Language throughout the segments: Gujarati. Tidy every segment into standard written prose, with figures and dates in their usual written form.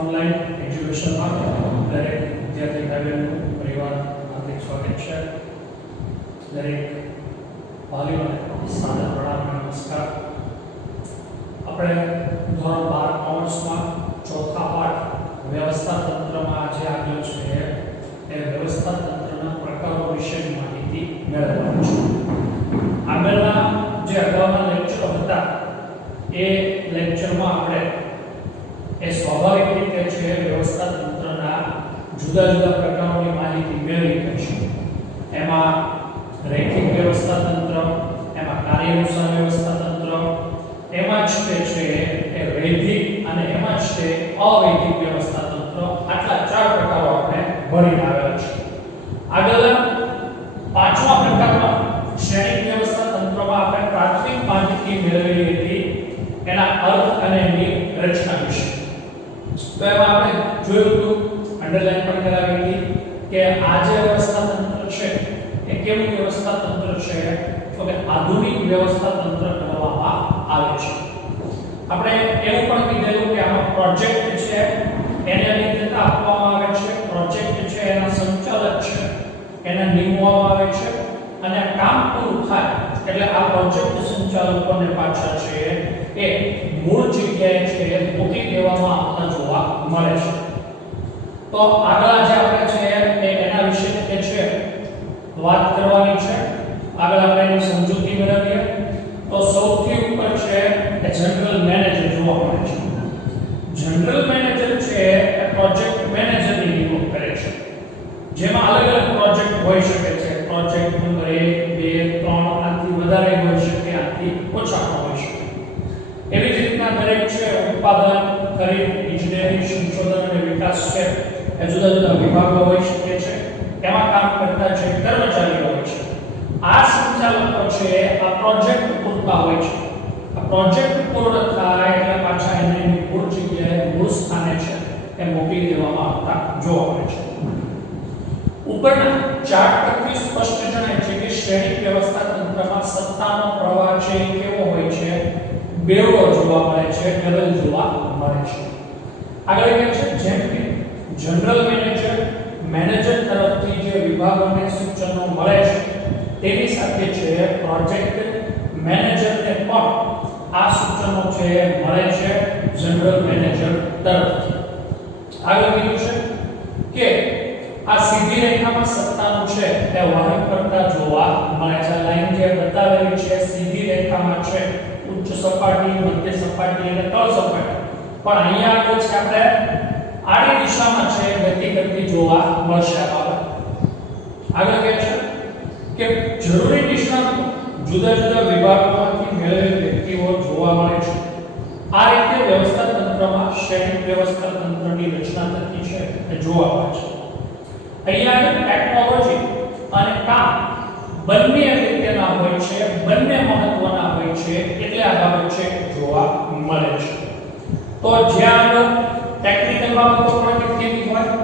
ઓનલાઈન એજ્યુકેશનમાં દરેક વિદ્યાર્થી ભાઈઓનું પરિવાર હાર્દિક સ્વાગત છે. દરેક વાલીઓને સાદર પ્રણામ અને નમસ્કાર. આપણે ધોરણ 12 કોમર્સમાં ચોથા પાઠ વ્યવસ્થા તંત્રમાં જે આવ્યો છે એ વ્યવસ્થા તંત્રના પ્રકારો વિશેની માહિતી મેળવવાની છે. આગળના જે અગાઉના લેક્ચરો હતા એ લેક્ચરમાં આપણે એ સ્વાભાવિક રીતે છે વ્યવસ્થા તંત્રના જુદા જુદા પ્રકારોની માહિતી મેળવી છે. એમાં રૈખિક વ્યવસ્થા તંત્ર, એમાં કાર્યાનુસાર વ્યવસ્થા તંત્ર, એમાં જ છે એ વૈધિક અને એમાં જ છે અવૈધિક વ્યવસ્થા તંત્ર. આટલા ચાર પ્રકારો આપણે ભણીને આવ્યા છે. આગળના પાંચમા પ્રકારમાં શ્રેણિક વ્યવસ્થા તંત્રમાં આપણે પ્રાથમિક માહિતી મેળવેલી હતી એના અર્થ અને એની રચના વિશે. તો એમાં આપણે જોયું હતું, અંડરલાઈન પણ કરાવી હતી કે આ જે વ્યવસ્થા તંત્ર છે એ કેવું વ્યવસ્થા તંત્ર છે તો કે આધુનિક વ્યવસ્થા તંત્ર કહેવામાં આવે છે. આપણે એવું પણ કીધેલું કે આમાં પ્રોજેક્ટ છે એને નિયંત્રણ આપવામાં આવે છે, પ્રોજેક્ટ છે એના સંચાલક છે એને નિમવામાં આવે છે અને કામ પૂરું થાય એટલે આ પ્રોજેક્ટ સંચાલકોને પાછા છે એ મૂળ જગ્યાએ છે મૂકી દેવામાં આવતા જોવા મળે છે. તો આગળ જે આપણે છે એના વિશે કે છે વાત કરવાની છે. આગળ આપણે એની સમજૂતી મેળવીએ તો સૌથી ઉપર છે એ જનરલ મેનેજર જોવા મળે છે. જનરલ મેનેજર છે એ પ્રોજેક્ટ મેનેજરની નિમણૂક કરે છે, જેમાં અલગ અલગ પ્રોજેક્ટ હોઈ શકે છે. પ્રોજેક્ટ નંબર 1, 2, 3 આથી વધારે હોઈ શકે, આથી ઓછા પણ હોઈ શકે. એવી જ રીતના દરેક છે ઉત્પાદન, ખરીદ, ઇજનેરી, સંશોધન અને વિકાસ છે એ જુદા જુદા વિભાગો હોઈ શકે છે. એમાં કામ કરતા છે કર્મચારીઓ હોય છે. આ સંચાલકો છે આ પ્રોજેક્ટ પૂરતા હોય છે. આ પ્રોજેક્ટ પૂર્ણ થાય એટલે પાછા એને મૂળ જગ્યાએ મૂળ સ્થાને છે એ મોકલી દેવામાં આવતા જોવા મળે છે. ઉપરના ચાર્ટ પરથી સ્પષ્ટ જણાય છે કે શ્રેણિક વ્યવસ્થા તંત્રમાં સત્તાનો પ્રવાહ છે કેવો હોય છે, બેવડો જોવા મળે છે, ડબલ જોવા મળે છે. આગળ કહે છે જેમ કે જનરલ મેનેજર તરફથી જે વિભાગોને સૂચનો મળે છે તેની સાથે છે પ્રોજેક્ટ મેનેજરને પણ આ સૂચનો છે મળે છે જનરલ મેનેજર તરફથી. આગળ કીધું છે કે આ સીધી રેખામાં સત્તાનું છે એ વહન કરતા જોવા મળે છે. લાઈન જે બતાવેલી છે સીધી રેખામાં છે ઉચ્ચ સપાટી, મધ્ય સપાટી અને તળ સપાટી, પણ અહીંયા આગળ છે આપણે આડી દિશામાં છે ગતિ કરતી જોવા મળશે. આગળ કહે છે કે જરૂરી નિષ્ણાતો જુદા જુદા વિભાગોમાંથી મેળવેલ વ્યક્તિઓ જોવા મળે છે. આ રીતે વ્યવસ્થા તંત્રમાં શ્રેણિક વ્યવસ્થા તંત્રની રચના થતી છે એ જોવા મળે છે. અહીંયા ટેકનોલોજી અને કામ બંને અગત્યના હોય છે, બંને મહત્વના હોય છે એટલે આ બાબત છે જોવા મળે છે. તો જ્યાં ટેકનિકલ બાબતો પણ અગત્યની હોય,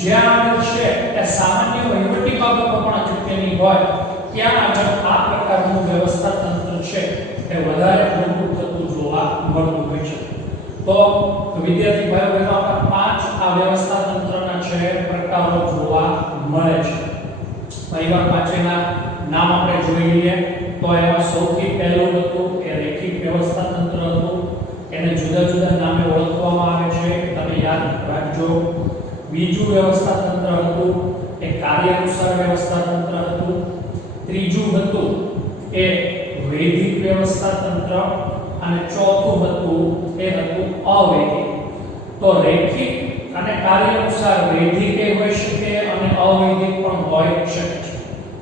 જ્યાં છે એ સામાન્ય વહીવટી બાબતો પણ અગત્યની હોય, ત્યાં આગળ આ પ્રકારનું વ્યવસ્થા તંત્ર છે એ વધારે મજબૂત થતું જોવા મળતું હોય છે. તો વિદ્યાર્થી ભાઈઓ બહેનો આપણા પાંચ આ વ્યવસ્થા તંત્રના છે પ્રકારો જોવા મળે છે. પરિવાર પાંચેના નામ આપણે જોઈ લઈએ તો એમાં સૌથી પહેલું હતું એ રૈખિક વ્યવસ્થા તંત્ર હતું. એને જુદા જુદા નામે ઓળખવામાં આવે છે, તમે યાદ રાખજો. બીજું વ્યવસ્થા તંત્ર હતું એ કાર્યાનુસાર વ્યવસ્થા તંત્ર હતું. ત્રીજું હતું એ વૈધિક વ્યવસ્થા તંત્ર અને ચોથું હતું એ હતું અવૈધિક. તો રૈખિક અને કાર્યાનુસાર વૈધિક એ હોઈ શકે અને અવૈધિક પણ હોઈ શકે છે.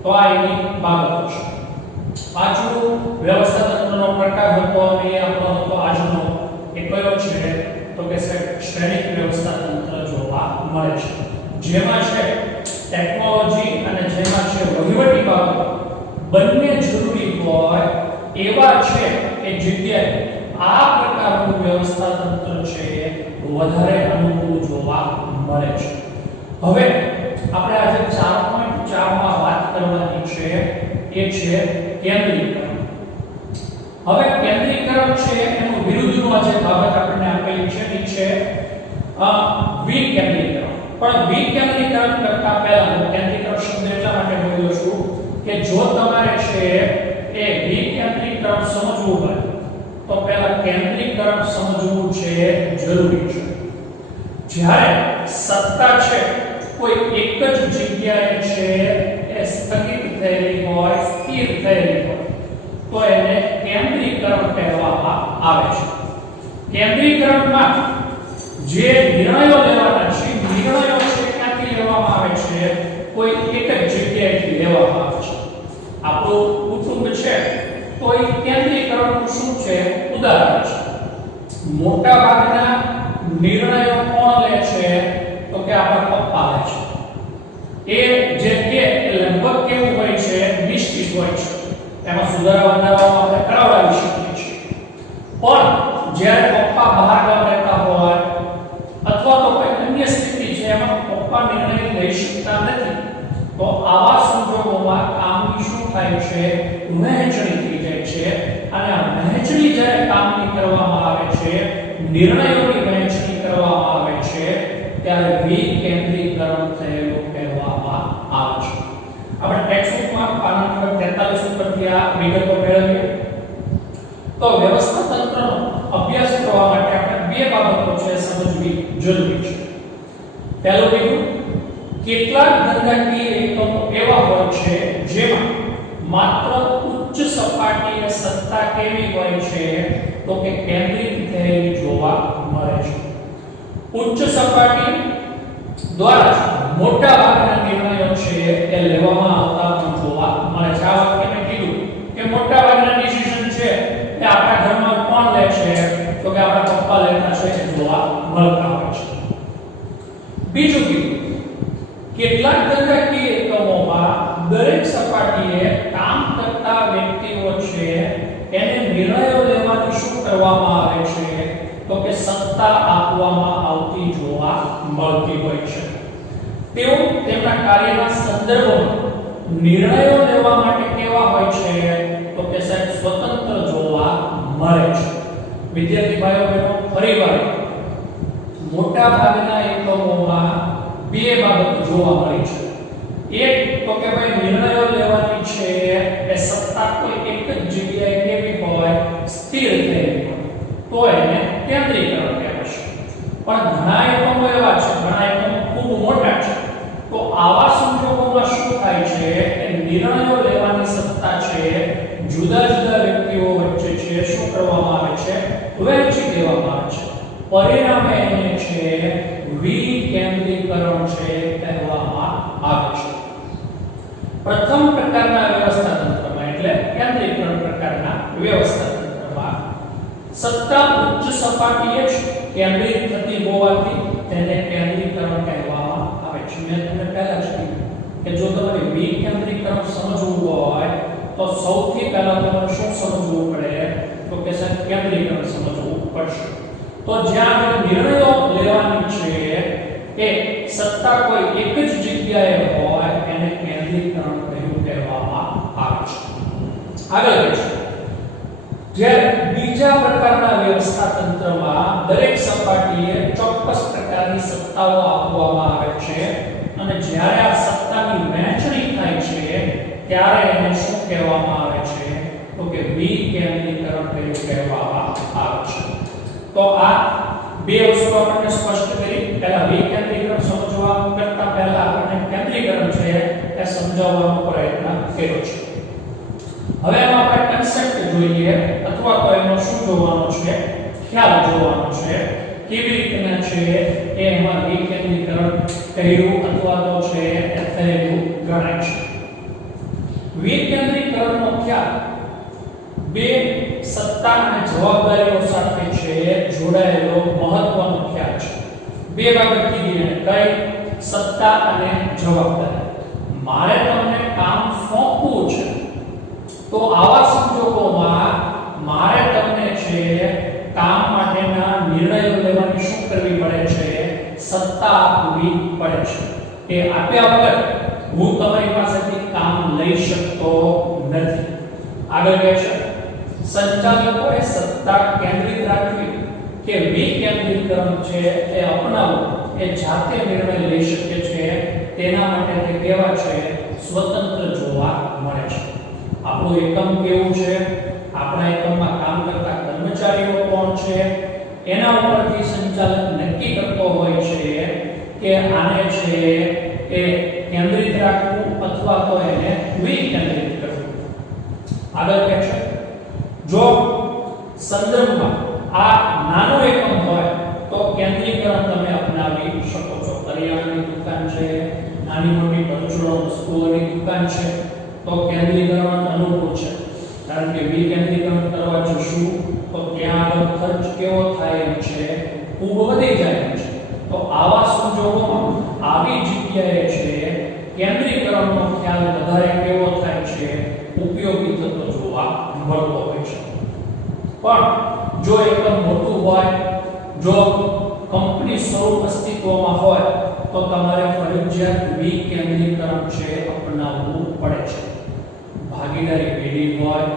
તો આ એની બાબતો છે. પાછું વ્યવસ્થા તંત્રનો પ્રકાર હતો અને એ આપણો હતો આજનો એ કયો છે તો કે શ્રેણિક વ્યવસ્થા તંત્ર જોવા મળે છે, જેમાં છે ટેકનોલોજી અને જેમાં છે વહીવટી બાબતો બંને જરૂરી હોય એવા છે કે જગ્યાએ આ પ્રકારનું વ્યવસ્થા તંત્ર છે વધારે અનુકૂળ જોવા મળે છે. હવે આપણે આજે 4.4 માં વાત કરવાની છે એ છે કેન્દ્રીકરણ. હવે કેન્દ્રીકરણ છે એનું વિરુદ્ધનો જે બાબત આપણને આપેલી છે એ છે વિકેન્દ્રીકરણ. પણ વિકેન્દ્રીકરણ કરતા પહેલા હું કેન્દ્રીકરણ શબ્દ એટલા માટે બોલ્યો છું કે જો તમારે છે એ વિકેન્દ્રીકરણ સમજવું હોય તો પહેલા કેન્દ્રીકરણ સમજવું છે જરૂરી છે. જ્યારે સત્તા છે કોઈ એક જ જગ્યાએ છે એ સ્થગિત થયેલી હોય, સ્થિર થયેલી હોય તો એને કેન્દ્રીકરણ કહેવામાં આવે છે. કેન્દ્રીકરણમાં જે નિર્ણયો લેવાના છે, નિર્ણયો છે ક્યાંથી લેવામાં આવે છે? કોઈ એક જ જગ્યાએથી લેવામાં આવે છે. આપણું કુટુંબ છે તો એ કેન્દ્રીકરણનું શું છે? ઉદાહરણ છે. મોટા ભાગના નિર્ણયો કોણ લે છે? તો કે આપણા પપ્પા લે છે. એ જે કે લગભગ કેવું હોય છે? નિશ્ચિત હોય છે. એમાં સુધારા વધારાઓ આપણે કરાવડાવી શકીએ છીએ. પણ જ્યારે પપ્પા બહાર ગામ રહેતા હોય અથવા તો કોઈ અન્ય સ્થિતિ છે એમાં પપ્પા નિર્ણય લઈ શકતા નથી તો આવા સંજોગોમાં કામની શું થાય છે? વહેંચણી થઈ જાય છે. અને આ વહેંચણી જ્યારે કામની કરવામાં આવે છે, નિર્ણયોની વહેંચણી કરવામાં આવે છે ત્યારે વિકેન્દ્રીકરણ થયેલું કહેવામાં આવે છે. આપણે ટેક્સ્ટબુકમાં પાના નંબર 43 ઉપરથી આ વિગતો મેળવીએ તો વ્યવસ્થા તંત્રનો અભ્યાસ કરવા માટે આપણે બે બાબતો છે સમજવી જરૂરી છે. પહેલું બીજું, કેટલાક ધંધાકીય એકમો એવા હોય છે જેમાં માત્ર ઉચ્ચ સપાટીએ સત્તા કેવી હોય છે? તો કે કેન્દ્રિત થયેલી જોવા મળે છે. ઉચ્ચ સપાટી દ્વારા મોટા ભાગના નિર્ણયો છે એ લેવામાં આવતા પણ જોવા મળે છે. આ વખતે મેં કીધું કે મોટા ભાગના ડિસિઝન છે એ આપણા ઘરમાં કોણ લે છે? તો કે આપણા પપ્પા લેતા છે એ જોવા મળતા હોય છે. બીજું કીધું, કેટલાક ધંધાકીય એકમોમાં દરેક સપાટીએ કામ કરતા વ્યક્તિઓ છે એને નિર્ણયો લેવાની શું કરવામાં આવે છે? તો કે સત્તા આપવામાં આવતી જોવા મળતી હોય છે. તેઓ તેમના કાર્યના સંદર્ભમાં નિર્ણયો લેવા માટે કેવા હોય છે? તો કે સાહેબ સ્વતંત્ર જોવા મળે છે. વિદ્યાર્થી ભાઈઓ બહેનો, ફરીવાર મોટા ભાગના એકમોમાં બે બાબત જોવા મળી છે. એક તો કે ભાઈ નિર્ણયો લેવાની છે એ સત્તા કોઈ એક જ જગ્યાએ કેવી હોય? સ્થિર થયેલી હોય તો એને કેન્દ્રીકરણ કહેવાશે. પણ ઘણા એકમો એવા છે, ઘણા એકમો ખૂબ મોટા છે તો આવા સંજોગોમાં શું થાય છે કે નિર્ણયો લેવાની સત્તા છે જુદા જુદા વ્યક્તિઓ વચ્ચે છે શું કરવામાં આવે છે? વહેંચી દેવામાં આવે છે. પરિણામે એને છે વિકેન્દ્રીકરણ છે કહેવામાં આવે છે. પ્રથમ પ્રકારના વ્યવસ્થા તંત્રમાં એટલે કેન્દ્રીકરણ પ્રકારના વ્યવસ્થા તંત્રમાં સત્તા ઉચ્ચ સપાટીએ જ કેન્દ્રિત થતી હોવાથી તેને કેન્દ્રીકરણ કહેવામાં આવે છે. મેં તમને પહેલા જ કીધું કે જો તમારે વિકેન્દ્રીકરણ સમજવું હોય તો સૌથી પહેલા તમારે શું સમજવું પડે? તો કે સાહેબ કેન્દ્રીકરણ સમજવું પડશે. તો જ્યાં નિર્ણયો લેવાની છે એ સત્તા કોઈ એક જ જગ્યાએ હોય એને કેન્દ્રીકરણ કહેવામાં આવે છે. આગળ છે જ્યારે બીજા પ્રકારના વ્યવસ્થા તંત્રમાં દરેક સપાટીએ ચોક્કસ પ્રકારની સત્તાઓ આપવામાં આવે છે અને જ્યારે આ સત્તાની વહેંચણી થાય છે ત્યારે એને શું કહેવામાં આવે છે? તો કે વિકેન્દ્રીકરણ કહેવામાં આવે છે. તો આ બે વસ્તુ આપણને સ્પષ્ટ કરી. પહેલા વિકેન્દ્રીકરણ સમજવા કરતા પહેલા આપણે કેન્દ્રીકરણ છે એ સમજાવવાનો પ્રયત્ન કર્યો છે. હવે એમાં આપણે કન્સેપ્ટ જોઈએ અથવા તો એનો શું જોવાનો છે? ખ્યાલ જોવાનો છે. કેવી રીતના છે એ એમાં વિકેન્દ્રીકરણ કર્યું અથવા તો છે એ થયેલું ગણાય છે. વિકેન્દ્રીકરણનો ખ્યાલ બે સત્તા અને જવાબદારીઓ સાથે છે જોડાયેલો મહત્વનો ખ્યાલ છે. બે બાબત કીધી કઈ? સત્તા અને જવાબદારી. મારે તમને કામ સોંપવું છે તો આવા સંજોગોમાં મારે તમને છે કામ માટેના નિર્ણયો લેવાની શું કરવી પડે છે? સત્તા આપવી પડે છે. એ આપ્યા વગર હું તમારી પાસેથી કામ લઈ શકતો નથી. આગળ કહે છે સંચાલકોએ સત્તા કેન્દ્રિત રાખવી કે વિકેન્દ્રીકરણ છે એ અપનાવવું એ જાતે નિર્ણય લઈ શકે છે તેના માટે તે કેવા છે સ્વતંત્ર જોવા મળે છે. આપણું એકમ કેવું છે, આપણા એકમમાં કામ કરતા કર્મચારીઓ કોણ છે એના ઉપરથી સંચાલક નક્કી કરતો હોય છે કે આને છે એ કેન્દ્રિત રાખવું અથવા તો એને વિકેન્દ્રિત કરવું. આગળ કે છે જો સંદર્ભમાં આ નાનો એકમ હોય તો કેન્દ્રીકરણ તમે અપનાવી શકો છો. કરિયાણાની દુકાન છે, નાની મોટી પરચુરણ વસ્તુઓની દુકાન છે તો કેન્દ્રીકરણ અનુકૂળ છે. કારણ કે વિકેન્દ્રીકરણ કરવા જશું તો ત્યાં આગળ ખર્ચ કેવો થાય એમ છે, ખૂબ વધી જાય એમ છે. તો આવા સંજોગોમાં આવી જગ્યાએ છે કેન્દ્રીકરણનો ખ્યાલ વધારે કેવો થાય છે, ઉપયોગી થતો જોવા મળતો હોય છે. પણ જો એકમ મોટું હોય, જો કંપની સ્વરૂપ અસ્તિત્વમાં હોય તો તમારે ફરજિયાત વિકેન્દ્રીકરણ છે અપનાવવું પડે છે. ભાગીદારી પેઢી હોય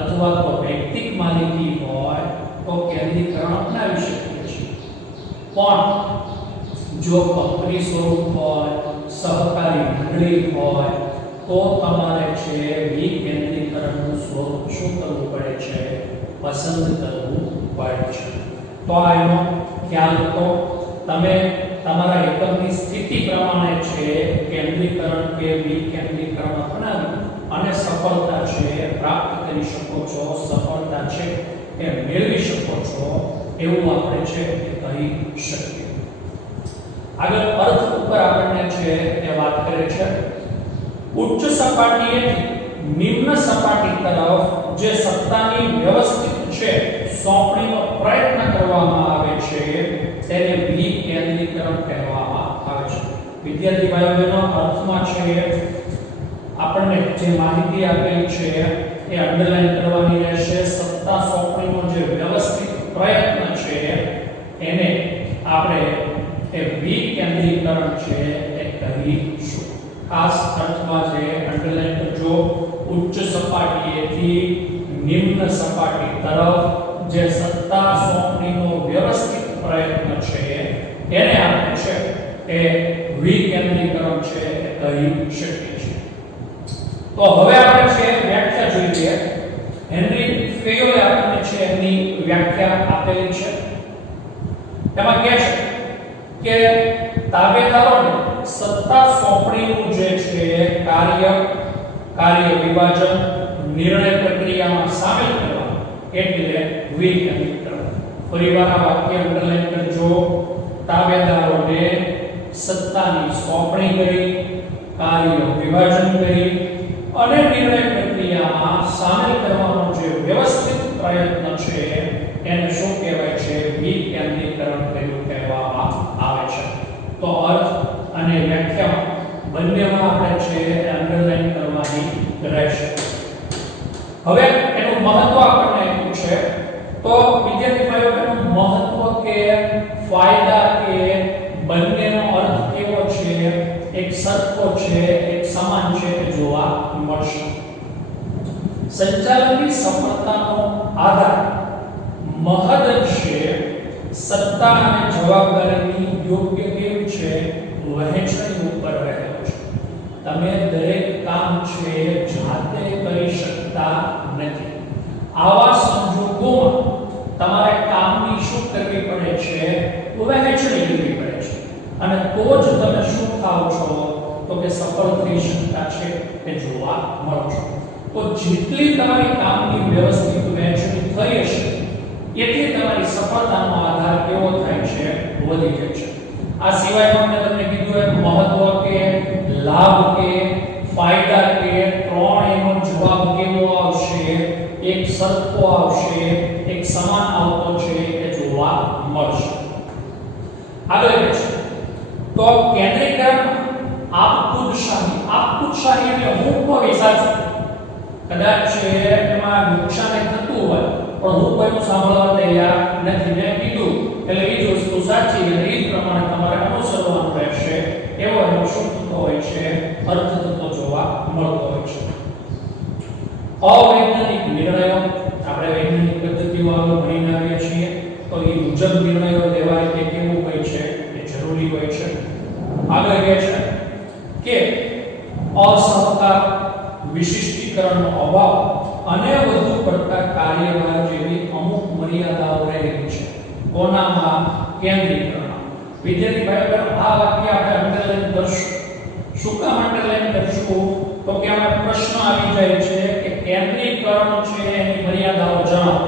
અથવા તો વૈયક્તિક માલિકી હોય તો કેન્દ્રીકરણ અપનાવી શકીએ છીએ. પણ જો કંપની સ્વરૂપ હોય, સહકારી મંડળી હોય તો તમારે છે વિકેન્દ્રીકરણનું સ્વરૂપ શું કરવું પડે છે, પસંદ કરવું પડે છે. તો આ એનો ખ્યાલ તો તમે તમારા એકમની સ્થિતિ પ્રમાણે છે કેન્દ્રીકરણ કે વિકેન્દ્રીકરણ અપનાવી અને સફળતા છે પ્રાપ્ત કરી શકો છો, સફળતા છે એ મેળવી શકો છો એવું આપણે છે એ કહી શકીએ. આગળ અર્થ ઉપર આપણને છે એ વાત કરે છે ઉચ્ચ સપાટીએથી નિમ્ન સપાટી તરફ જે સત્તાની વ્યવસ્થિત છે સોંપણીનો પ્રયત્ન કરવામાં આવે છે તેને વિકેન્દ્રીકરણ કહેવામાં આવે છે. વિદ્યાર્થી ભાઈઓ બહેનો અર્થમાં છે આપણને જે માહિતી આપેલી છે એ અંડરલાઈન કરવાની રહેશે. સત્તા સોંપણીનો જે વ્યવસ્થિત પ્રયત્ન છે એને આપણે એ વિકેન્દ્રીકરણ છે એ કહીશું. ખાસ અર્થમાં જે અંડરલાઈન કરજો ઉચ્ચ સપાટીએથી નિમ્ન સપાટી તરફ જે સત્તા સોંપણીનો વ્યવસ્થિત પ્રયત્ન છે એને આપણે છે એ વિકેન્દ્રીકરણ છે એ કહી શકીએ છીએ. તો હવે આપણે છે વ્યાખ્યા જોઈએ. હેનરી ફેયોલે આપણને છે એની વ્યાખ્યા આપેલી છે. એમાં કહે છે કે તાબેદારોને સત્તા સોંપણીનું જે છે કાર્ય વિભાજન નિર્ણય પ્રક્રિયામાં સામેલ કરવા એટલે વિકેન્દ્રીકરણ. ફરીવાર આ વાક્ય અંડરલાઈન કરજો. તાબેદારોને સત્તાની સોંપણી કરી, કાર્ય વિભાજન કરી અને નિર્ણય પ્રક્રિયામાં સામેલ કરવાનો જે વ્યવસ્થિત પ્રયત્ન છે એને શું કહેવાય છે, વિકેન્દ્રીકરણ કહેવામાં આવે છે. તો અર્થ અને વ્યાખ્યા બંનેમાં આપણે છે અંડરલાઈન કરવાની રહેશે. હવે એનું મહત્વ આપણને આપ્યું છે. તો વિદ્યાર્થી ભાઈઓનું મહત્વ કે ફાયદા કે બંનેનો અર્થ કેવો છે, એક સરખો છે, એક સમાન છે તે જોવા મળશે. સંચાલનની સફળતાનો આધાર મહદઅંશે સત્તા અને જવાબદારીની યોગ્ય કેવું છે વહેંચણી ઉપર રહેલો છે. તમે દરેક કામ છે જાતે કરી શકતા નથી. આવા સંજોગોમાં તમારે કામની શું કરવી પડે છે, વહેંચણી કરવી પડે છે. અને તો જ તમે શું થાઓ છો તો કે સફળ થઈ શકતા છે તે જોવા મળો છો. તો જેટલી તમારી કામની વ્યવસ્થિત વહેંચણી થઈ હશે એટલી તમારી સફળતાનો આધાર કેવો થાય છે, વધી જાય છે. આ સિવાય પણ મેં તમને કીધું એક મહત્વ કે લાભ કે ફાયદા કે ત્રણ એનો જવાબ કેવો આવશે, એક સરખો આવશે, એક સમાન આવતો છે એ જોવા મળશે. આગળ છે તો કેન્દ્રીકરણ આપખુદશાહી એટલે હું કોઈ સાચું. કદાચ એમાં નુકસાન થતું હોય પણ હું કોઈનું સાંભળવા તૈયાર નથી. મેં કીધું એટલે એ જ વસ્તુ સાચી અને એ જ પ્રમાણે તમારે અનુસરવાનું રહેશે એવો એનો શું થતો હોય છે, અર્થ થતો જોવા મળતો હોય છે. અવૈજ્ઞાનિક નિર્ણયો આપણે વૈજ્ઞાનિક પદ્ધતિઓ આગળ ભણીને આવીએ છીએ. તો એ મુજબ નિર્ણયો લેવાય કે કેવું હોય છે એ જરૂરી હોય છે. આગળ કહે છે કે અસહકાર, વિશિષ્ટીકરણનો અભાવ અને વધુ પડતા કાર્યભાર જેવી અમુક મર્યાદાઓ રહેલી છે. કોનામાં? કેન્દ્રીકરણ. વિદ્યાર્થી ભાઈઓ આ વાક્ય આપણે અંડરલાઈન કરશું. શું કામ અંડરલાઈન કરશું? તો કે આમાં પ્રશ્ન આવી જાય છે કે કેન્દ્રીકરણ છે એની મર્યાદાઓ જણાવો.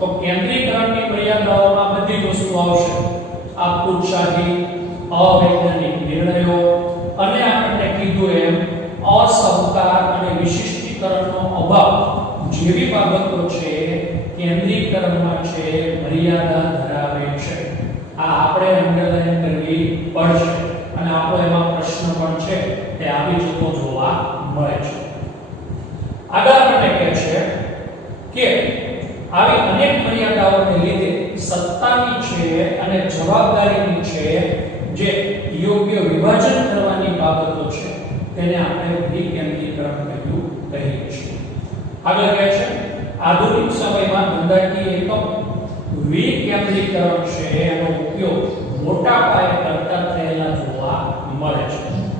તો કેન્દ્રીકરણની મર્યાદાઓમાં બધી વસ્તુ આવશે. આપૂતશાહી, અવૈજ્ઞાનિક નિર્ણયો અને આપણે કીધું એમ અસહકાર અને વિશિષ્ટીકરણનો અભાવ જેવી બાબતો છે કેન્દ્રીકરણમાં છે મર્યાદા ધરાવે છે. આ આપણે અંડરલાઈન કરવી પડશે અને આપણો એમાં પ્રશ્ન પણ છે તે આવી જતો જોવા મળે છે. આગળ આપણે કહે છે કે આવી અનેક મર્યાદાઓને લીધે સત્તાની છે અને જવાબદારીની છે જે યોગ્ય વિભાજન કરવાની બાબતો છે તેને આપણે વિકેન્દ્રીકરણ કહીએ છીએ. આગળ કહે છે આધુનિક સમયમાં ધંધાકીય એકમ વિકેન્દ્રીકરણ છે એનો ઉપયોગ મોટા પાયે કરતા થયેલા જોવા મળે છે.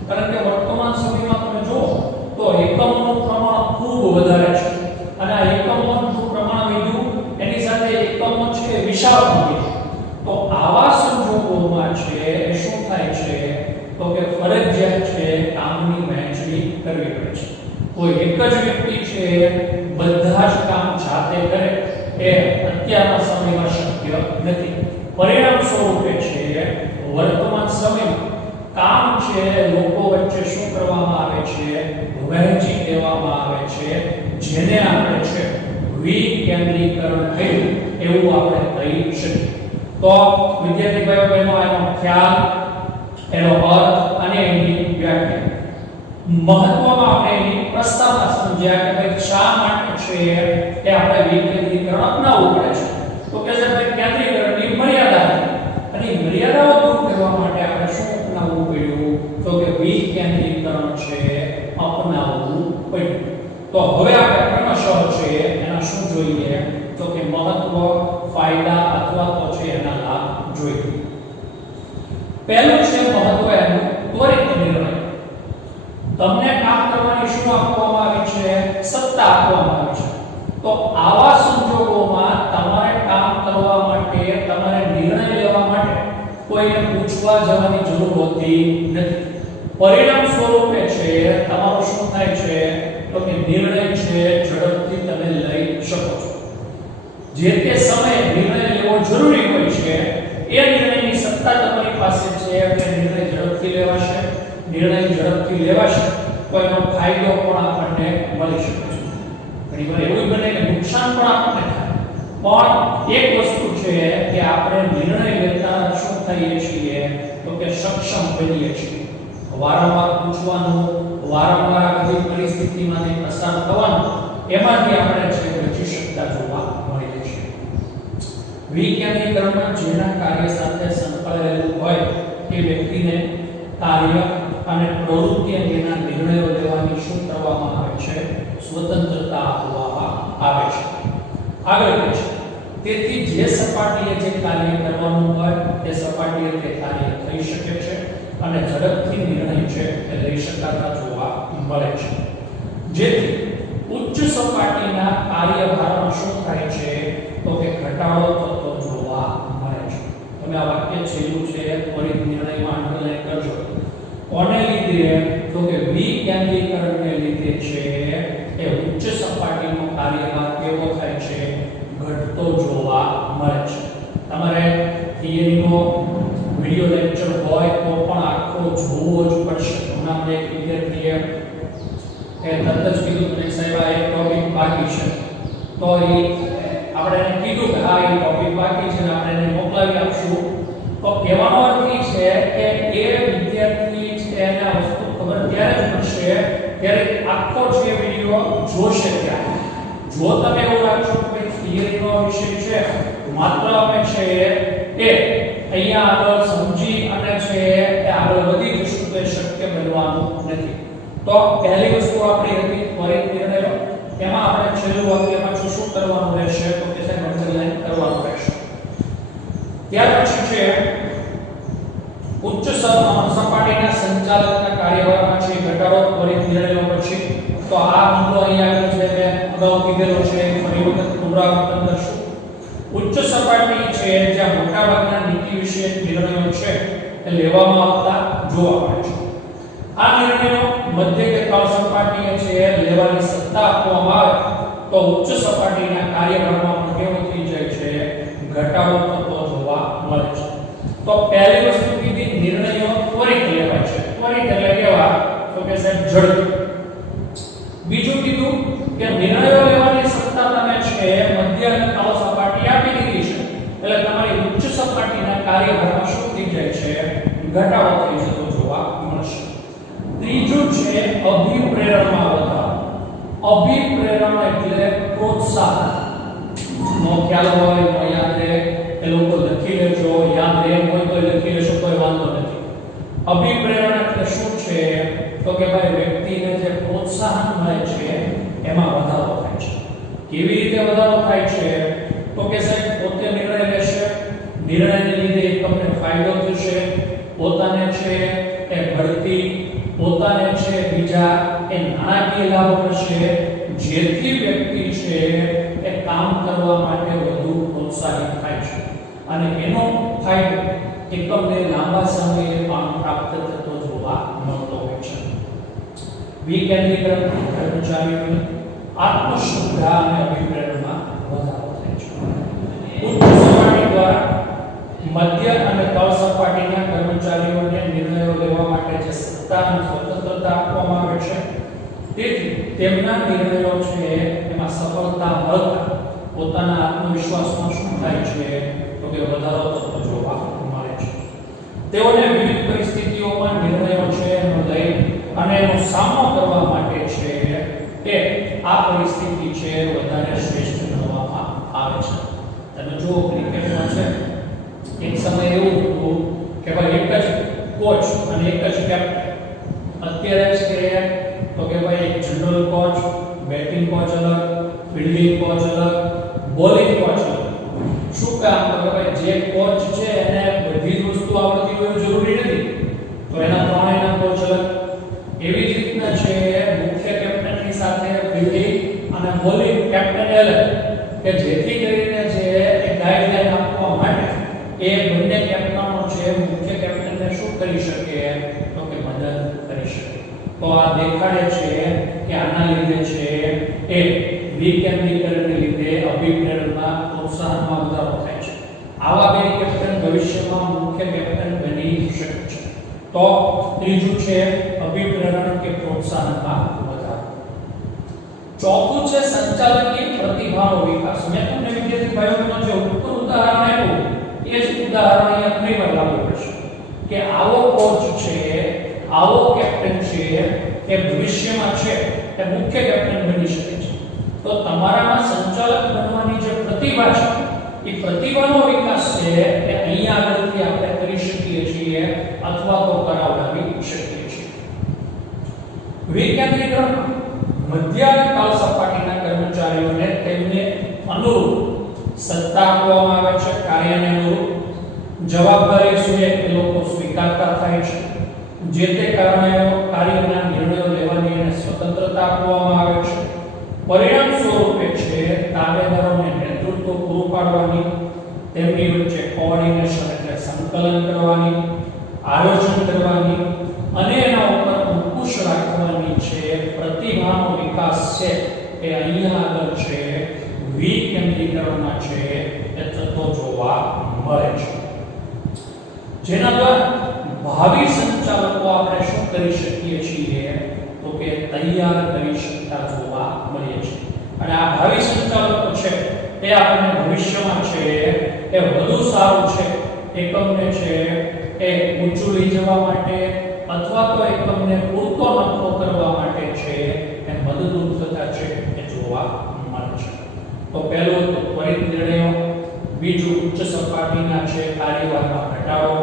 કારણ કે વર્તમાન સમયમાં તમે જુઓ તો એકમોનું પ્રમાણ ખૂબ વધારે છે અને આ એકમોનું પ્રમાણ વધ્યું એની સાથે એકમો છે વિશાળ બની છે. તો આવા સંજોગોમાં છે શું થાય છે તો કે ફરજિયાત છે કામની વહેંચણી કરવી પડે છે. કોઈ એક જ વ્યક્તિ છે બધા જ કામ જાતે કરે એ અત્યારના સમયમાં શક્ય નથી. પરિણામ સ્વરૂપે છે વર્તમાન સમયમાં કામ છે લોકો વચ્ચે શું કરવામાં આવે છે વહેંચી દેવામાં આવે છે જેને આપણે છે વિકેન્દ્રીકરણ થયું એવું આપણે કહી શકીએ. તો વિદ્યાર્થી ભાઈઓ બહેનો આનો ખ્યાલ, એનો અર્થ અને એની વ્યાખ્યા મહત્વમાં આપણે એની પ્રસ્તાવના સમજ્યા કે ભાઈ શા માટે છે કે આપણે વિકેન્દ્રીકરણ અપનાવવું પડે છે. તો કે છે ભાઈ કેન્દ્રીકરણની મર્યાદા અને મર્યાદાઓ દૂર કરવા માટે આપણે શું અપનાવવું પડ્યું તો કે વિકેન્દ્રીકરણ છે અપનાવવું પડ્યું. તો હવે આપણે ક્રમશઃ છે એના શું જોઈએ તો કે મહત્વ, ફાયદા અથવા તો છે એના લાભ જોઈએ. પહેલું છે મહત્વ એનું ત્વરિત નિર્ણય. તમને કામ કરવાની શું આપવામાં આવી છે? સત્તા આપવામાં આવી છે. તો આવા સંજોગોમાં તમારે કામ કરવા માટે, તમારે નિર્ણય લેવા માટે કોઈને પૂછવા જવાની જરૂર હોતી નથી. પરિણામ સ્વરૂપે છે તમારો શું થાય છે તો કે નિર્ણય છે ઝડપથી તમે લઈ શકો છો. જે તે સમયે નિર્ણય લેવો જરૂરી હોય છે એ નિર્ણયની સત્તા તમારી પાસે છે એટલે નિર્ણય ઝડપથી લેવાશે. નિર્ણય ઝડપથી લેવાશે તો એનો ફાયદો પણ આપણને મળી શકે છે. ઘણીવાર એવું બને કે નુકસાન પણ આપણને થાય. પણ એક વસ્તુ છે કે આપણે નિર્ણય લેતા શું થઈએ છીએ તો કે સક્ષમ બનીએ છીએ. વારંવાર પૂછવાનું, વારંવાર આ બધી પરિસ્થિતિમાંથી પસાર થવાનું એમાંથી આપણે છે બચી શકતા જોવા મળે છે. વિકેન્દ્રીકરણમાં જેના કાર્ય સાથે સંકળાયેલું હોય તે વ્યક્તિને કાર્ય અને પ્રવૃત્તિ અંગેના નિર્ણયો લેવાની શું કરવામાં આવે છે સ્વતંત્રતા આપવામાં આવે છે. આગળ કહે છે તેથી જે સપાટીએ જે કાર્ય કરવાનું હોય તે સપાટીએ તે કાર્ય થઈ શકે છે અને ઝડપથી નિર્ણય છે એ લઈ શકાતા જોવા મળે છે. જેથી ઉચ્ચ સપાટીના કાર્યભારમાં શું થાય છે તો કે ઘટાડો થતો જોવા મળે છે. તમે આ વાક્ય છેલ્લું છે ત્વરિત નિર્ણયમાં અંડરલાઈન કરજો. કોને લીધે તો કે વિકેન્દ્રીકરણને લીધે છે એ ઉચ્ચ સપાટીનો કાર્યભાર કેવો થાય છે ઘટતો જોવા મળે છે. તમારે થિયરીનો વિડિયો લેક્ચર હોય તો પણ આખો જોવો જ પડશે. હમણાં એક વિદ્યાર્થીએ તરત જ કીધું કે સાહેબ આ એક ટોપિક બાકી છે તો આપણે એને કીધું કે હા એ ટોપિક બાકી છે ને આપણે એને મોકલાવી આપશું. તો કહેવાનો અર્થ એ છે કે એ વિદ્યાર્થી છે એને આ વસ્તુ ખબર ત્યારે જ પડશે ત્યારે આખો જે વિડિયો જોશે ત્યારે. જો તમે એવું રાખશો કે થિયરીનો વિષય છે માત્ર અમે છે એ અહીંયા આગળ સમજી અને છે એ આગળ વધી જશું તો શક્ય બનવાનું નથી. તો પહેલી વસ્તુ આપણી હતી ત્વરિત નિર્ણય. એમાં આપણે છેલ્લું વાક્યમાં શું કરવાનું રહેશે તો કે સાહેબ અંડરલાઈન કરવાનું રહેશે. ત્યાર પછી છે ઉચ્ચ સપાટીના સંચાલકના કાર્યવાહીમાં છે ઘટાડો ત્વરિત નિર્ણયો પછી. તો આ મુદ્દો અહીંયા આગળ છે મેં અગાઉ કીધેલો છે, ફરી વખત પુનરાવર્તન કરશું. ઉચ્ચ સપાટી છે જ્યાં મોટાભાગના નીતિ વિષયક નિર્ણયો છે એ લેવામાં આવતા જોવા મળે છે. આ નિર્ણયો મધ્ય કે તળ સપાટીએ છે લેવાની સત્તા આપવામાં આવે તો ઉચ્ચ સપાટીના કાર્યભારમાં પણ કેવો થઈ જાય છે, ઘટાડો થતો જોવા મળે છે. તો પહેલી વસ્તુ કીધી નિર્ણયો ત્વરિત લેવાય છે. ત્વરિત એટલે કેવા તો કે સાહેબ ઝડપી. બીજું કીધું કે નિર્ણયો લેવાની સત્તા તમે છે મધ્ય અને તળ સપાટી આપી દીધી છે એટલે તમારી ઉચ્ચ સપાટીના કાર્યભારમાં શું થઈ જાય છે, ઘટાડો થઈ જતો જોવા મળશે. ત્રીજું છે અભિપ્રેરણમાં વધારો. અભિપ્રેરણ એટલે પ્રોત્સાહન. નો ખ્યાલ હોય તો યાદ રહે એ લોકો લખી લેજો, યાદ રહે હોય તો લખી લેશો, કોઈ વાંધો નથી. અભિપ્રેરણ એટલે શું છે તો કે ભાઈ વ્યક્તિને જે પ્રોત્સાહન મળે છે એમાં વધારો થાય છે. કેવી રીતે વધારો થાય છે તો કે સાહેબ પોતે નિર્ણય લેશે, નિર્ણયને લીધે એકમને ફાયદો થશે, પોતાને છે એ બઢતી, પોતાને છે બીજા એ નાણાકીય લાભ મળશે, જેથી વ્યક્તિ છે એ કામ કરવા માટે વધુ પ્રોત્સાહિત થાય છે અને એનો ફાયદો એકમને લાંબા સમયે પણ પ્રાપ્ત થતો જોવા મળતો હોય છે. વિકેન્દ્રીકરણ કર્મચારીઓની આત્મશ્રદ્ધા અને અભિપ્રેરણમાં વધારો થાય છે. ઉચ્ચ સપાટી દ્વારા મધ્ય અને તળ સપાટીના કર્મચારીઓને નિર્ણયો લેવા માટે જે સત્તા અને સ્વતંત્રતા આપવામાં આવે છે તેથી તેમના નિર્ણયો છે એમાં સફળતા મળતા પોતાના આત્મવિશ્વાસમાં શું થાય છે તો કે વધારો થતો જોવા મળે છે. તેઓને વિવિધ પરિસ્થિતિઓમાં નિર્ણયો છે એનો લઈ અને એનો સામનો કરવા માટે છે એ આ પરિસ્થિતિ છે વધારે શ્રેષ્ઠ ગણવામાં આવે છે. તમે જુઓ ક્રિકેટમાં છે એક સમય એવું હતું કે ભાઈ એક જ કોચ અને એક જ કેપ્ટન. અત્યારે છે તો કે ભાઈ જનરલ કોચ, બેટિંગ કોચ અલગ, ફિલ્ડિંગ કોચ અલગ, બોલિંગ કોચ અલગ. શું કામ તો કે ભાઈ જે કોચ છે એને બધી જ વસ્તુ આવડતી હોય જરૂરી નથી, તો એના ત્રણેયના કોચ અલગ. એવી જ રીતના છે મુખ્ય કેપ્ટનની સાથે ફિલ્ડિંગ અને બોલિંગ કેપ્ટન અલગ, કે જેથી કરીને છે એક ગાઈડલાઈન આપવા માટે એ બંને કેપ્ટનો છે મુખ્ય કેપ્ટનને શું કરી શકે તો કે મદદ કરી શકે. તો આ દેખાડે છે કે આના લીધે છે એ વિકેન્દ્રીકરણને લીધે અભિપ્રેરણમાં પ્રોત્સાહનમાં વધારો થાય છે. આવા બે કેપ્ટન ભવિષ્યમાં મુખ્ય કેપ્ટન બની શકે છે. તો ત્રીજું છે અભિપ્રેરણ કે પ્રોત્સાહનમાં વધારો. ચોથું છે સંચાલકીય પ્રતિભાનો વિકાસ. મેં તમને વિદ્યાર્થી ભાઈઓનો જે ઉપર ઉદાહરણ આપ્યું એ જ ઉદાહરણ અહીંયા ફરીવાર લાવવું પડશે કે આવો કોચ છે, આવો કેપ્ટન છે એ ભવિષ્યમાં છે એ મુખ્ય કેપ્ટન બની શકે છે. તો તમારામાં સંચાલક બનવાની જે પ્રતિભા છે એ પ્રતિભાનો વિકાસ છે એ અહીંયા આગળથી આપણે કરી શકીએ છીએ અથવા તો કરાવડાવી શકીએ છીએ. વિકેન્દ્રીકરણ મધ્ય અને તળ સપાટીના કર્મચારીઓને તેમને અનુરૂપ સત્તા આપવામાં આવે છે, કાર્યને અનુરૂપ જવાબદારી છે એ લોકો સ્વીકારતા થાય છે. જે તે કાર્યના નિર્ણયો લેવાની અને સ્વતંત્રતા આપવામાં આવે છે. પરિણામ સ્વરૂપે છે તાબેદારોને નેતૃત્વ પૂરું પાડવાની, તેમની વચ્ચે કોઓર્ડિનેશન એટલે સંકલન કરવાની, આયોજન કરવાની અને એના ઉપર અંકુશ રાખવાની છે પ્રતિભાનો વિકાસ છે એ અહીંયા આગળ છે વિકેન્દ્રીકરણમાં છે એ થતો જોવા મળે છે. જેના દ્વારા ભાવિ સંચાલકો આપણે શું કરી શકીએ છીએ તો કે તૈયાર કરી શકતા જોવા મળીએ છીએ. અને આ ભાવિ સંચાલકો છે એ આપણને ભવિષ્યમાં છે એ વધુ સારું છે એકમને છે એ ઊંચું લઈ જવા માટે અથવા તો એકમને પૂરતો નફો કરવા માટે છે એ મદદરૂપ થતા છે એ જોવા મળે છે. તો પહેલું તો ત્વરિત નિર્ણયો, બીજું ઉચ્ચ સપાટીના છે કાર્યવાહીમાં ઘટાડો,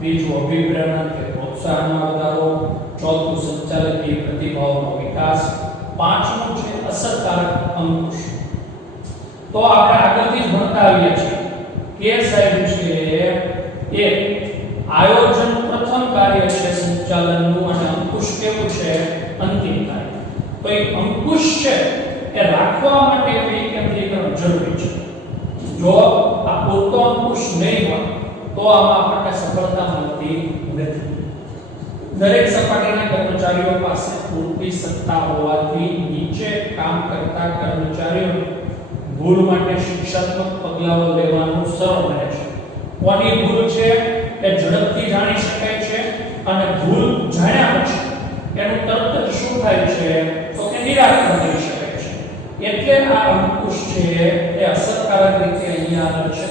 બીજું અભિપ્રેરણ કે પ્રોત્સાહનમાં વધારો, ચોથું સંચાલકીય પ્રતિભાવનો વિકાસ, પાંચમું છે અસરકારક અંકુશ. તો આપણે આગળથી જ ભણતા આવ્યા છીએ કે સાહેબ છે એ આયોજન પ્રથમ કાર્ય છે સંચાલનનું, અને અંકુશ કેવું છે? અંતિમ કાર્ય. તો એ અંકુશ છે એ રાખવા માટે વિકેન્દ્રીકરણ જરૂરી છે. જો આ પૂરતો અંકુશ નહીં હોય તો આમાં આપણને સફળતા મળતી નથી. દરેક સપાટીના કર્મચારીઓ પાસે પૂરતી સત્તા હોવાથી નીચે કામ કરતા કર્મચારીઓને ભૂલ માટે શિક્ષાત્મક પગલાઓ લેવાનું સરળ બને છે. કોની ભૂલ છે એ ઝડપથી જાણી શકાય છે, અને ભૂલ જાણ્યા પછી એનું તરત જ શું થાય છે તો કે નિરાકરણ કરી શકાય છે. એટલે આ અંકુશ છે એ અસરકારક રીતે અહીંયા આવે છે,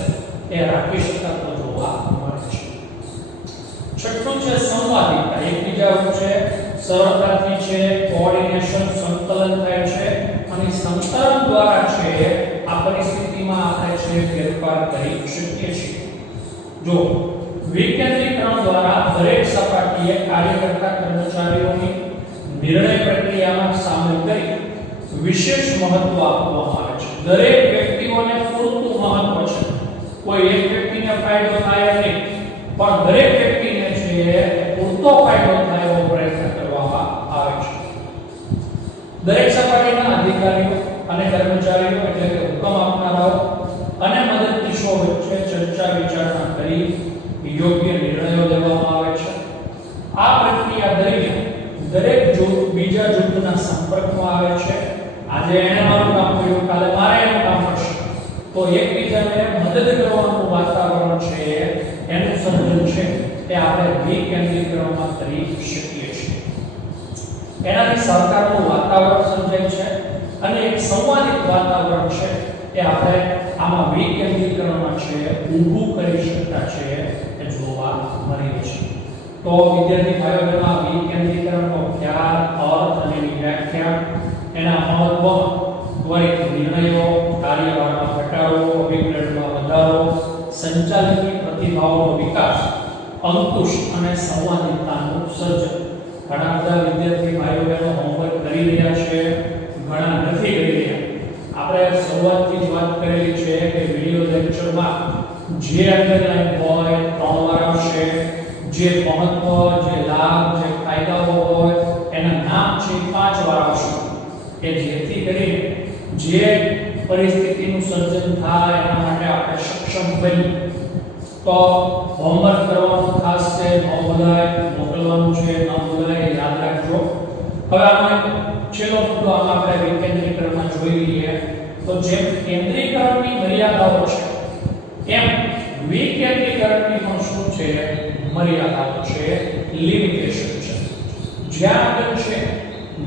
એ રાખી શકાતો જોવા મળે છે. છઠ્ઠું છે સંવાદિતા. એકબીજા વચ્ચે સરળતાથી છે કોઓર્ડિનેશન, સંકલન થાય છે, અને સંકલન દ્વારા છે આ પરિસ્થિતિમાં આપણે છે ફેરફાર કરી શકીએ છીએ. જો વિકેન્દ્રીકરણ દ્વારા દરેક સપાટીએ કાર્ય કરતા કર્મચારીઓની નિર્ણય પ્રક્રિયામાં સામેલ કરી વિશેષ મહત્વ આપવામાં આવે છે. દરેક વ્યક્તિઓને પૂરતું મહત્વ છે. કોઈ એક વ્યક્તિને ફાયદો થાય નહીં, પણ દરેક વ્યક્તિને છે પૂરતો ફાયદો થાય એવો પ્રયત્ન કરવામાં આવે છે. દરેક સપાટીના અધિકારીઓ અને કર્મચારીઓ એટલે કે હુકમ આપનારાઓ અને મદદનીશો વચ્ચે ચર્ચા વિચારણા કરી યોગ્ય નિર્ણયો લેવામાં આવે છે. આ પ્રક્રિયા દરમિયાન દરેક જૂથ બીજા જૂથના સંપર્કમાં આવે છે. આજે એને મારું કામ કર્યું, કાલે મારે એનું કામ કરશે, તો એકબીજાને મદદ કરવાનું વાતાવરણ છે એનું સર્જન છે એ આપણે વિકેન્દ્રીકરણમાં કરી શકીએ છીએ. એનાથી સહકારનું વાતાવરણ સર્જાય છે, અને એક સંવાદિત વાતાવરણ છે એ આપણે આમાં વિકેન્દ્રીકરણમાં છે ઊભું કરી શકતા છે એ જોવા મળે છે. તો વિદ્યાર્થી ભાઈઓ બહેનો, વિકેન્દ્રીકરણનો ખ્યાલ, અર્થ અને વ્યાખ્યા, એના મહત્વ, ત્વરિત નિર્ણયો, કાર્યભારમાં ઘટાડો, અભિપ્રાયમાં વધારો, સંચાલનની પ્રતિભાવનો વિકાસ, અંકુશ અને સંવાદિતાનું સર્જન. ઘણા બધા વિદ્યાર્થી ભાઈઓ બહેનો હોમવર્ક કરી રહ્યા છે, ઘણા નથી કરી રહ્યા. આપણે શરૂઆતથી જ વાત કરેલી છે કે વિડિયો લેક્ચરમાં જે અંડરલાઈન હોય 3 વાર આવશે, જે મહત્વ, જે લાભ, જે ફાયદાઓ હોય એના નામ છે 5 વાર આવશે, કે જેથી કરીને જે પરિસ્થિતિનું સર્જન થાય એના માટે આપણે સક્ષમ બની. તો હોમવર્ક કરવાનું ખાસ છે, ન ભૂલાય, મોકલવાનું છે, ન ભૂલાય, યાદ રાખજો. હવે આમાં છેલ્લો મુદ્દો આમાં આપણે વિકેન્દ્રીકરણમાં જોઈ લઈએ. તો જેમ કેન્દ્રીકરણની મર્યાદાઓ છે એમ વિકેન્દ્રીકરણની પણ શું છે? મર્યાદાઓ છે, લિમિટેશન છે. જ્યાં આગળ છે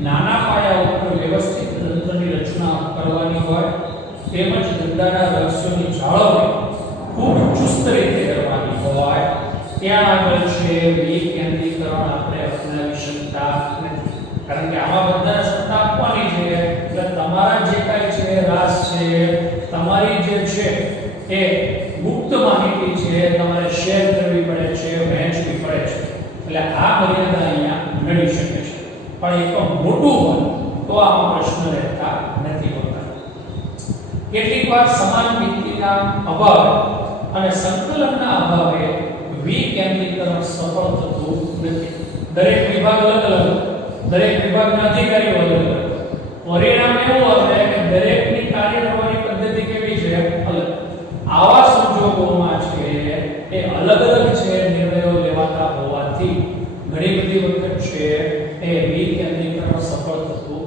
નાના પાયા ઉપર વ્યવસ્થિત તંત્રની રચના કરવાની હોય, તેમજ ધંધાના રહસ્યોની જાળવણી ખૂબ ચુસ્ત રીતે કરવાની હોય, ત્યાં આગળ છે વિકેન્દ્રીકરણ આપણે અપનાવી શકતા નથી. કારણ કે આમાં બધાને સત્તા આપવાની છે, એટલે તમારા જે કાંઈ છે રાજ છે, તમારી જે છે એ ગુપ્ત માહિતી છે તમારે શેર કરવી પડે છે, વહેંચવી પડે છે. એટલે આ મર્યાદા અહીંયા નડી શકે છે. પણ એક મોટું હોય તો આમાં પ્રશ્ન રહેતા નથી હોતા. કેટલીકવાર સમાન વ્યક્તિના અભાવે અને સંકલનના અભાવે વિકેન્દ્રીકરણ સફળ થતું નથી. દરેક વિભાગ અલગ અલગ, દરેક વિભાગના અધિકારીઓ અલગ અલગ. પરિણામ એવું આવે કે દરેકની કાર્ય કરવાની પદ્ધતિ કેવી છે? અલગ. આવા સંજોગોમાં છે એ અલગ અલગ છે નિર્ણયો લેવાતા હોવાથી ઘણી બધી વખત છે એ વિકેન્દ્રીકરણ સફળ થતું